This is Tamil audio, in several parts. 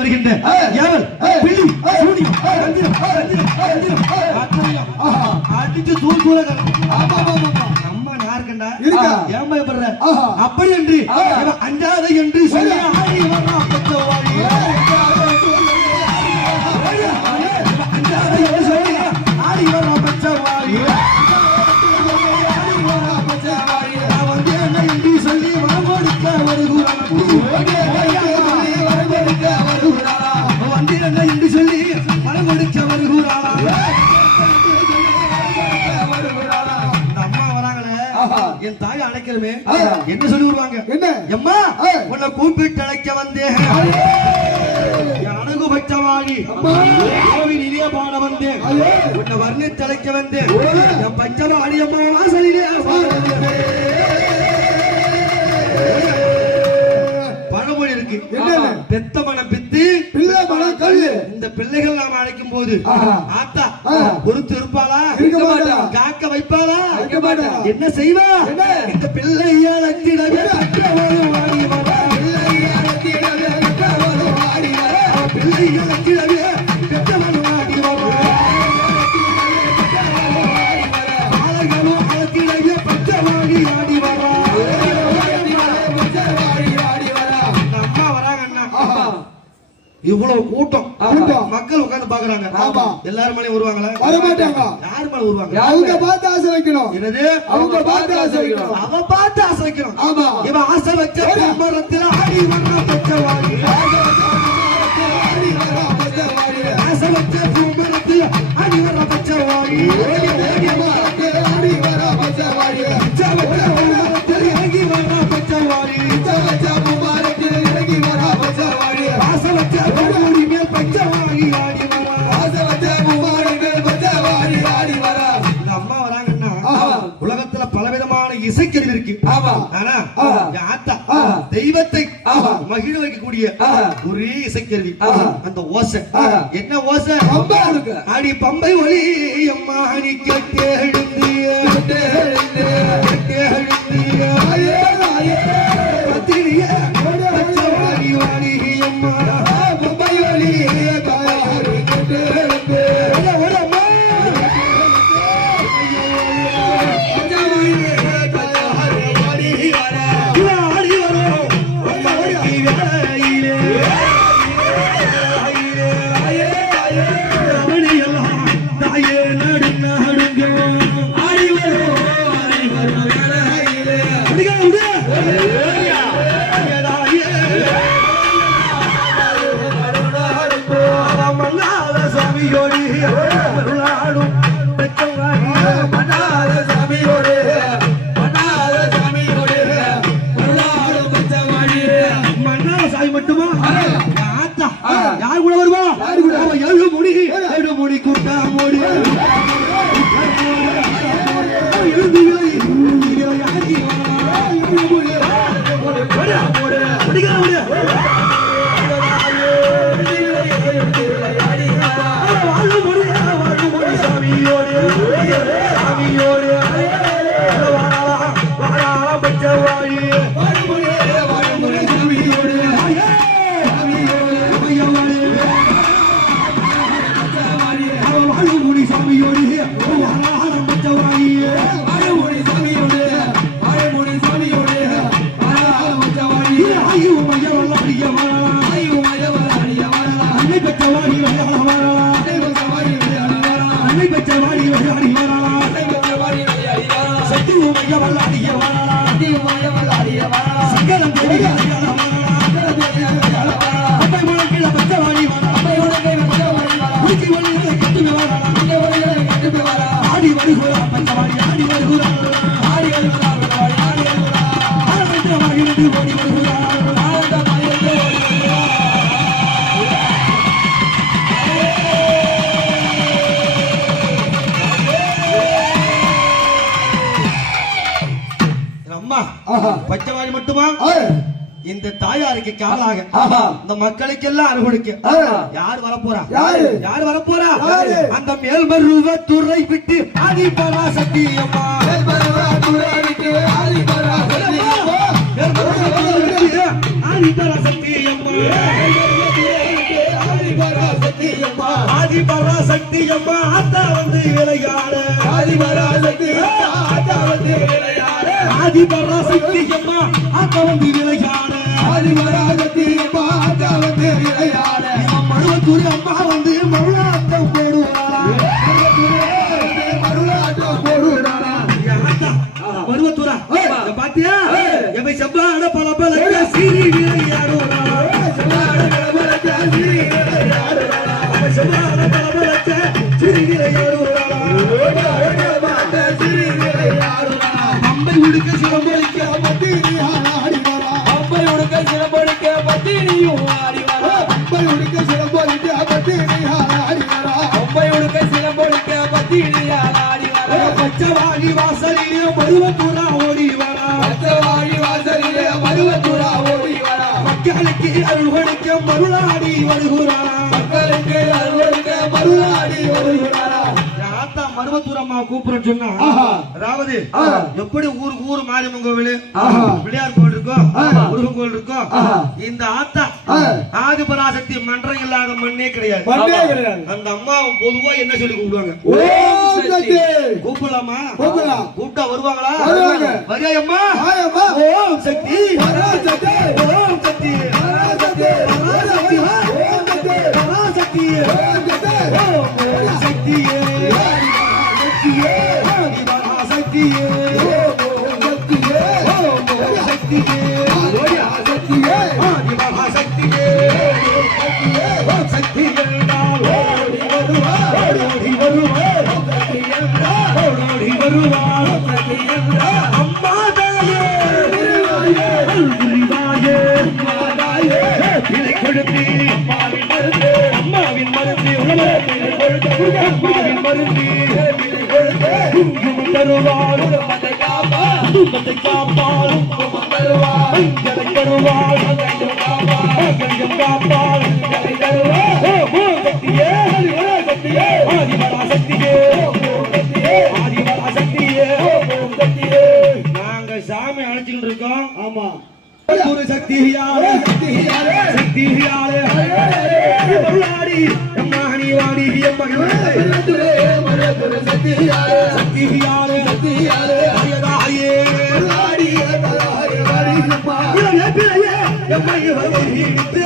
வருகின்ற ஏவல் பில்லி சூனியம் மந்திரம் அடிச்சு தூள் தூள நம்ம நார்கண்டா ஏன் பயப்படுற அப்படி என்று அஞ்சாத என்று சொல்லி ஆடி வர்றான் பெற்றவாடி அஞ்சாத என்று சொல்லி ஆடி வர்றான் பெற்றவாடி நான் வந்து என்ன என்று சொல்லி வரமொடுக்க வருகிறான் வந்திரங்க என்று சொல்லி வரமொடுக்க வருகிறானா என் தாய் அழைக்கிறமே என்ன சொல்லி வருவாங்க எம்மா உன்னை கூப்பிட்டு அழைக்க வந்தேன் அழகு பச்சவாளி கோவில் இதே பாட வந்தேன் உன்னை வர்ணித்து அழைக்க வந்தேன் என் பச்சவாளி அம்மா வாசலிலே பழமொழி இருக்கு பெத்த மனம் பித்து பிள்ளை மனம் கல்லு இந்த பிள்ளைகள் நாம அழைக்கும் போது ஆத்தா பொறுத்து இருப்பாளா காக்க வைப்பாளா என்ன செய்வா இந்த பிள்ளையாளத்திடவே பிள்ளையாளத்திடவே பெற்றவனும் ஆடி ஆளுகளும் ஆளத்திடவே பெற்றவாடி ஆடி வரா அம்மா வராங்க அண்ணா இவ்வளவு கூட்டம் மக்கள் உட்கார்ந்து பாக்குறாங்க எல்லாரும் மேலே வருவாங்களா வர மாட்டாங்க யார் மேல வருவாங்க அவங்க பார்த்து ஆசை வைக்கணும் என்னது அவங்க பார்த்து ஆசை வைக்கணும் அவ பார்த்து ஆசை வைக்கணும் ஆமா இவன் ஆசை வச்ச மரத்துல ஆடி வர்ற பச்சவாடி ஆசை வச்ச மரத்துல ஆடி வர்ற பச்சவாடி ஆடி வர்ற பச்சவாடி இறங்கி வர்ற பச்சவாடி இறங்கி வர்ற பச்சவாடி ஆசை வச்ச மேல் பச்சவாடி ஆடி வரா ஆசை வச்ச மேல் பச்சவாடி ஆடி வரா இந்த அம்மா வராங்கன்னா உலகத்துல பலவிதமான இசைக்கருவி இருக்கு ஆனா ஆத்தா தெய்வத்தை மகிழ வைக்கக்கூடிய ஒரே இசைக்கருவி அந்த ஓசை என்ன ஓசை ஆடி பம்பை ஒலி அம்மா நீ கேட்டு எழுந்திய பத்திரிய பச்சவாடி வாடி அம்மா பம்பை ஒலி மட்டுமா யார் கூட வருவா ஏழு மணி கூட்டா மோடி பச்சவாடி மட்டுமா இந்த தாயாருக்கு காவலாக இந்த மக்களுக்கு எல்லாம் அனுகொடுக்க யார் வரப்போறா யார் வரப்போறா அந்த மேல்மருவ துறை விட்டு ஆதி பராசக்தி அம்மா ஆதி பராசக்தி அம்மா ஆதி பராசக்தி அம்மா ஆத்தா வந்து விளையாட ஆதி பராசக்தி ஆத்தா வந்து விளையாட ஆதி பராசக்தி அம்மா ஆத்தா வந்து விளையாட ஆதி பராசக்தி ஆத்தா வந்து விளையாட மருவத்தூர் அம்மா வந்து மருளாட்டம் போடுவாரா மருளாட்டம் போடுவாரா மருவத்தூரா பாத்தியா எவை செவ்வாட பல பல சிறி விளையாடுவாரா செவ்வாட பல பல சிறி விளையாடுவாரா அம்பை உடுக்க சிலம்பொழிக்க பத்தினியும் ஆடிவாரா அம்பை உடுக்க சிலம்பொழிக்க பத்தினியும் ஆடிவாரா அம்பை உடுக்க சிலம்பொழிக்க பத்தினியும் ஆடிவாரா அம்பை உடுக்க சிலம்பொழிக்க பத்தினியும் ஆடிவாரா பச்சவாடி வாசலிலே மருவத்தூரா ஓடி வரா பச்சவாடி வாசலிலே மருவத்தூரா ஓடி வரா மக்களுக்கு அருள் கொடுக்க மருளாடி வருகிறாரா மக்களுக்கு அருள் கொடுக்க மருளாடி வருகிறாரா ஆத்தா மருவத்தூர் அம்மா கூப்பிடுறேன்னு சொன்னா அதாவது எப்படி ஊருக்கு ஊர் மாரியம்மன் கோவில் பிள்ளையார் கோவில் இருக்கும் முருகன் கோவில் இருக்கும் இந்த ஆத்தா ஆதிபராசக்தி மன்றம் இல்லாத மண்ணே கிடையாது அந்த அம்மா பொதுவா என்ன சொல்லி கூப்பிடுவாங்க கூப்பிடலாமா கூப்பிட்டா வருவாங்களா வரியாயம்மா ஓம் சக்தி ஓம் சக்தி பராசக்தி சக்தியே அம்மாவின் மருந்து அம்மாவின் மருந்து தருவாள் துன்பத்தை காப்பாள் தருவாள் காப்பாள் சக்தியே ஆதிபராசக்தியே ஆதிபராசக்தியே நாங்க சாமி அழைச்சிட்டு இருக்கோம். ஆமா ஒரு சக்தியாலே சக்தியாலே மருளாடி அம்மாணி வாடி சக்தியாலே சக்தியாலே எம்மை வருவித்து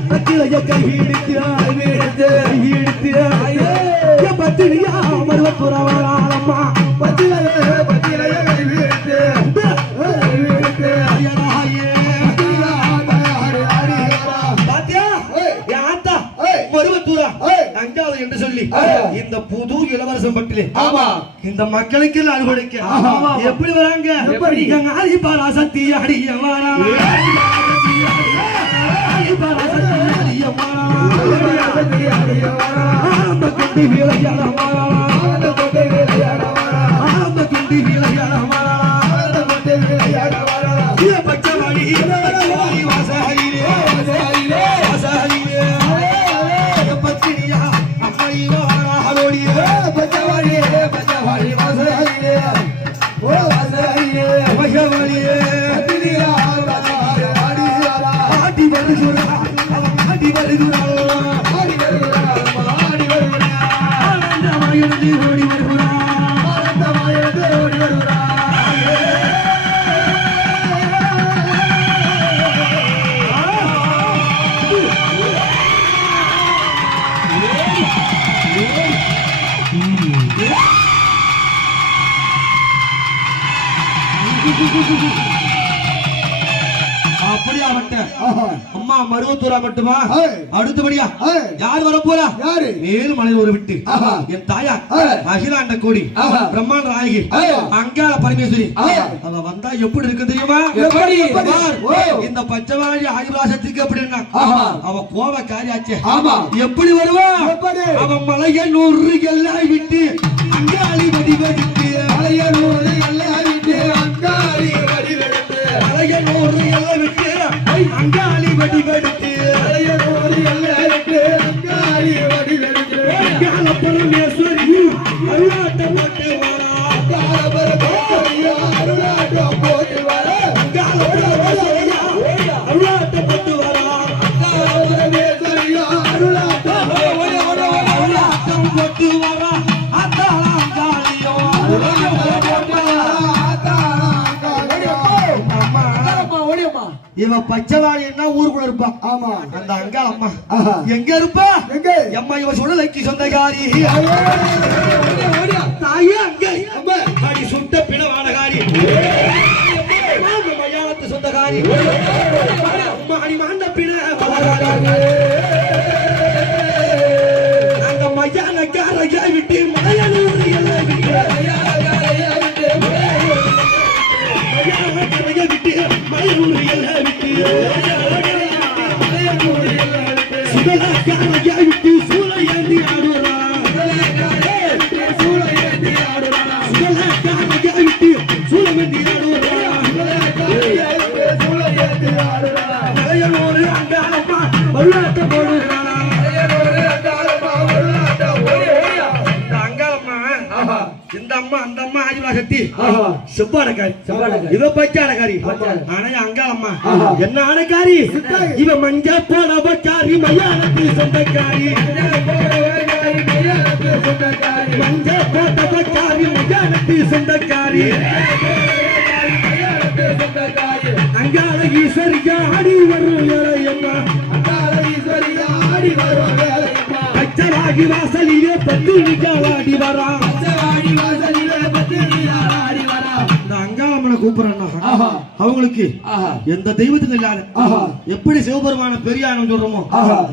பத்திலைய பத்திரியா மருவத்துறவாளம்மா தஞ்சாவூர் என்று சொல்லி இந்த புது இளவரசம் பட்டிலே இந்த மக்களுக்கு அனுபவிக்க எப்படி வராங்க எங்க ஆதிபராசக்தி அடிய வரா அப்படியா அம்மா மருவத்தூரா மட்டுமா அடுத்தபடியா யார் வர போறா மேல்மலையில் ஒரு விட்டு என் தாயா அகிலாண்ட கோடி பிரம்மாண்ட நாயகி அங்காள பரமேஸ்வரி அவ வந்தா எப்படி இருக்கு தெரியுமா இந்த பச்சைவாழி ஆதிபராசக்திக்கு அப்படின்னா அவ கோபக்காரி ஆச்சு எப்படி வருவா அவன் மலைய 100 எல்லாம் விட்டு அங்காளி வடிவெடுத்து மலைய 100 எல்லாம் விட்டு அங்காளி வடிவெடுத்து மலைய 100 எல்லாம் விட்டு அங்காளி வடிவெடுத்து மலைய 100 எல்லாம் விட்டு அங்காளி வடிவெடுத்து அங்காள பரமேஸ்வரி பச்சைவாடின்னா ஊருக்குள்ள இருப்பா. ஆமா. அந்த அங்க அம்மா ஆஹா. எங்க இருப்பா? எங்க? அம்மா இவ சுடலைக்கு சொந்தக்காரி. தாயே அங்க அம்மா அடி சுட்ட பிணவானகாரி. மயானத்து சொந்தக்காரி. அம்மா அடி மாண்ட பிணவானகாரி. நாங்க மயானக்காரையா விட்டு மலையனூர் எல்லாம் விட்டு மயானக்காரையா விட்டு மலையனூர் எல்லாம் விட்டு சுடலைக்காரையா விட்டு சூளையேந்தி ஆடுறா. இந்த அம்மா அந்த அம்மா ஆதிவாசக்தி செவ்வாடக்காரி. இவ பச்சாடக்காரி. ஆனா அங்காளம்மா என்ன ஆடக்காரி? இவ மஞ்ச போடவக்காரி மயானத்து சொந்தக்காரி. மஞ்ச போட்டவக்காரி மயானத்து சொந்தக்காரி. அங்காள ஈஸ்வரியா ஆடி வரும் வேலையம்மா. பச்சவாடி வாசலிலே பத்திரிக்காடி வரா. இந்த அங்காளம்மனை கூப்பிடுறா. அவங்களுக்கு எந்த தெய்வத்துக்கு இல்லாத எப்படி சிவபெருமான பெரியானம் சொல்றோமோ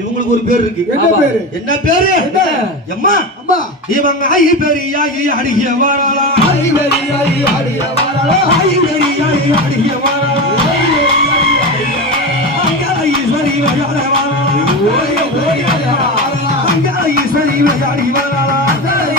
இவங்களுக்கு ஒரு பேர் இருக்கு. என்ன பேரு? எம்மா இவங்க ஐ பெரியாயி அடிய வாழலா. ஐ பெரியாயி அடிய வாழலா. ஐ பெரியாயி அடிய வாழலா. அங்காள ஈஸ்வரி வாழ வாழலா. அங்காள ஈஸ்வரி வாழி வாழலா.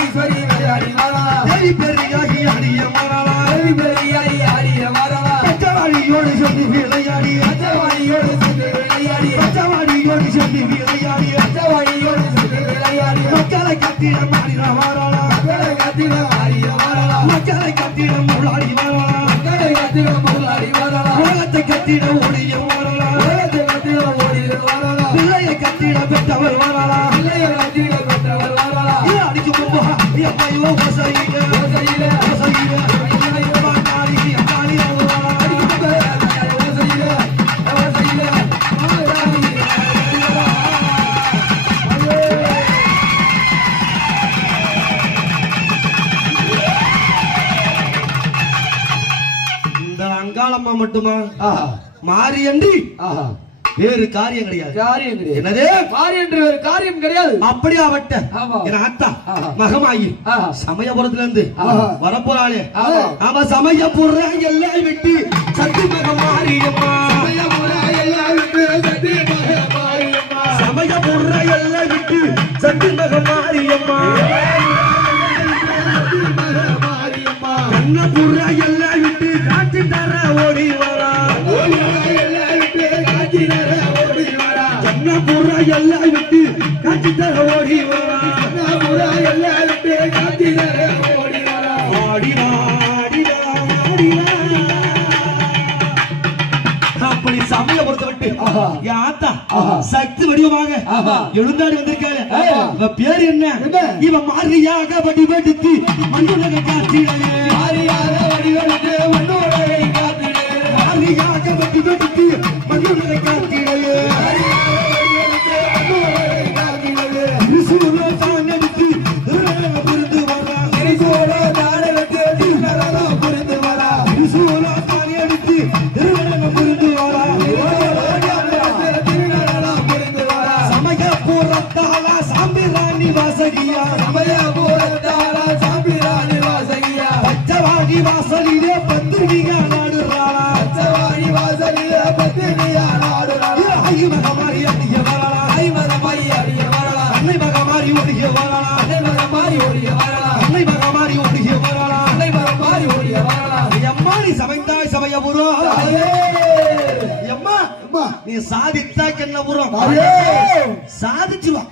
ஈஸ்வரி வாழி வாழலா. தேவி பெரியாயி அடிய வாழலா. தேவி பெரியாயி அடிய வாழலா. பச்சவாடியோடு சொல்லி விளையாடி. பச்சவாடியோடு சொல்லி விளையாடி. பச்சவாடியோடு சொல்லி விளையாடி. பச்சவாடியோடு சொல்லி விளையாடி. மக்களை கட்டிட மாறிட வாழலா. மக்களை கட்டிட மாறிட வாழலா. மக்களை கட்டிட முளாடி வாழலா. மக்களை கட்டிட முளாடி வாழலா. உலகத்தை கட்டிட ஓடிய வாழலா. உலகத்தை கட்டிட ஓடிய வாழலா. பிள்ளையை கட்டிட பெற்றவர் வாழலா. பிள்ளையை கட்டிட பெற்றவர் வாழலா. அடிக்கு முன்பா எப்பையோ வசையில வசையில வசையில அங்காளம்மா மட்டுமா மாறி அன்றி வேறு காரியம் கிடையாது. காரியம் கிடையாது. என்னது காரியம் என்று வேறு காரியம் கிடையாது. அப்படியாவட்ட என் அத்தா மகமாயி சமயபுரத்துல இருந்து வரப்போறாளே அவ சமயபுர எல்லாம் விட்டு சக்தி மகமாரியம்மா. சமயபுர எல்லாம் விட்டு சக்தி மகமாரியம்மா. சமயபுர எல்லாம் விட்டு சக்தி மகமாரியம்மா. கண்ணபுர எல்லாம் விட்டு காட்சி தர ஓடி வரா. கண்ணபுர எல்லாம் விட்டு காட்சி தர ஓடி வரா. கண்ணபுர எல்லாம் விட்டு காட்சி தர ஓடி வரா. ஆடிவா ஆடிவா ஆடிவா. அப்படி சமயபுரத்தை விட்டு என் ஆத்தா சக்தி வடிவமாக எழுந்தாடி வந்திருக்காங்க. இவ பேர் என்ன? இவ மாரியாக வடிவெடுத்து மண்ணுலக காத்திடலே. மாரியாக வடிவெடுத்து மண்ணுலகை காத்திடலே. மாரியாக வடிவெடுத்து மண்ணுலகை காத்திடலே. திரிசூல தானெடுத்து திருநலம் புரிந்து வரா. திரிசூல தானெடுத்து திருநலம் புரிந்து வரா. திரிசூல தானெடுத்து திருநலம் புரிந்து வரா. சமயபுரத்தால சாம்பிராணி வாசகியா. சமயபுரத்தால சாம்பிராணி வாசகியா. பச்சவாடி வாசலிலே பத்திரிகா நாடுறாளா. பச்சவாடி வாசலிலே பத்திரிகா நாடுறாளா. ஐ மகமாரி அடிய வரலா. ஐ மகமாரி அடிய வரலா. அன்னை மகமாரி ஓடிய வரலா. அன்னை மகமாரி ஓடிய வரலா. அன்னை மகமாரி ஓடிய வரலா. அன்னை மகமாரி ஓடிய வரலா. எம்மாடி சமைந்தாய் சமயபுரம். எம்மா நீ சாதித்தா கண்ணபுரம் சாதிச்சுவா.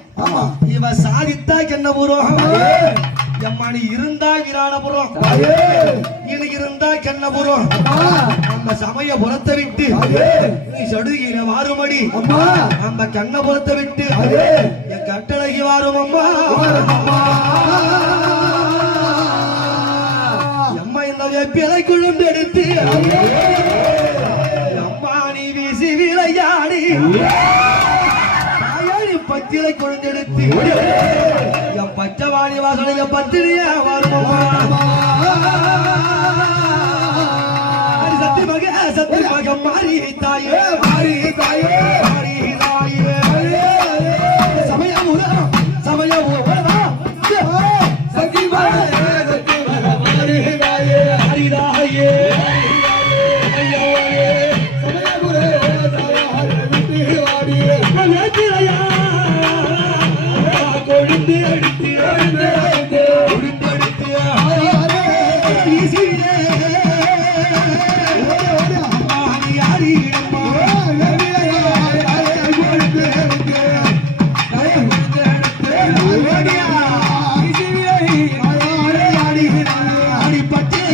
இவ சாதித்தா கண்ணபுரம். எம்மா நீ இருந்தா விராடபுரம். இனி இருந்தா கண்ணபுரம். நம்ம சமயபுரத்தை விட்டு நீ சடுகிற வாருமடி. நம்ம கண்ணபுரத்தை விட்டு என் கட்டழகி வாரும் அம்மா. அம்மா இந்த வெப்பிலை குழுந்து எடுத்து அம்மா நீ வீசி தாயாரி பச்சிலை கொழுந்தெடுத்து என் பச்சைவாடி வாசலைய பத்திரியா வருமா சத்திய மக மாறி தாயே மாறி தாயே மாறி தாயே சமயம் சத்திய மக மாறி தாயே மாறி தாயே கொழுந்து அடித்து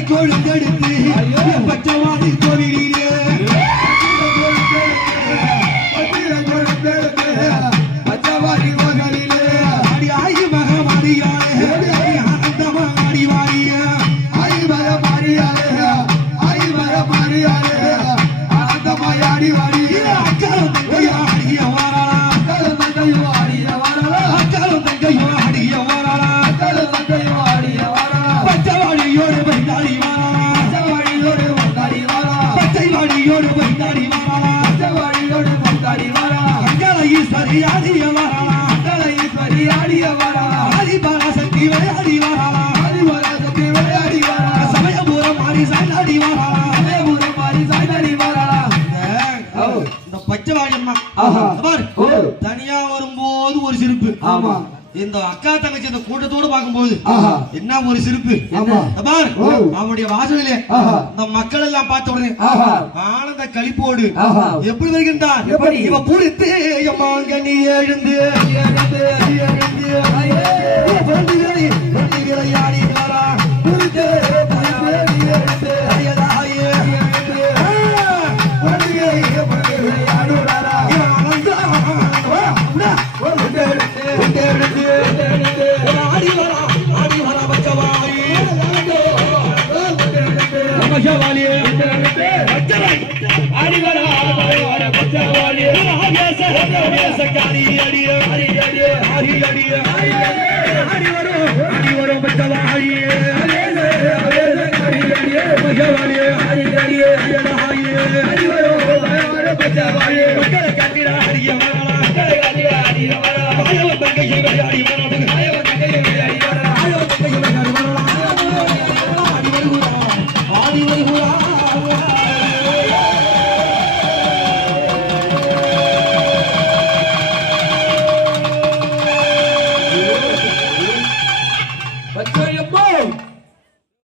கொழுந்தெடுத்து பச்சவாடி கோவிலே பச்சவாடி கோவிலே அடி ஆயி மக மாறியாளே ஆனந்தமா ஆடி வாரியா ஆயி மக மாறியாளே ஆயி மக மாறியாளே ஆனந்தமா ஆடி வாரியா அக்காலும் தங்கையோ ஆடிய வாரா அக்காலும் தங்கையோ ஆடிய வாரா அக்காலும் தங்கையோ ஆடிய வாரா அக்காலும் தங்கையோ ஆடிய வாரா பச்சவாடியோடு பைந்தாடி வாரா பச்சவாடியோடு பைந்தாடி வாரா பச்சைவாடியோடு பைந்தாடி வாரா பச்சவாடியோடு பைந்தாடி வாரா அங்கலை ஈஸ்வரி ஆடிய வாரா அங்கலை ஈஸ்வரி ஆடிய வாரா ஆதி பராசக்தி விளையாடி வாரா ஆதி பராசக்தி விளையாடி வாரா சமயபுரம் மாறி சாய்ந்தாடி வாரா சமயபுரம் மாறி சாய்ந்தாடி வாரா இந்த பச்சைவாடி அம்மா தனியா வரும்போது ஒரு சிரிப்பு ஆமா இந்த அக்கா தங்கச்சி இந்த கூட்டத்தோடு பார்க்கும்போது என்ன ஒரு சிரிப்பு அவனுடைய வாசலிலே இந்த மக்கள் எல்லாம் பார்த்த உடனே ஆனந்த களிப்போடு எப்படி வருகின்றான் இவ புடித்து நீ எழுந்து விளையாடி கட்டிட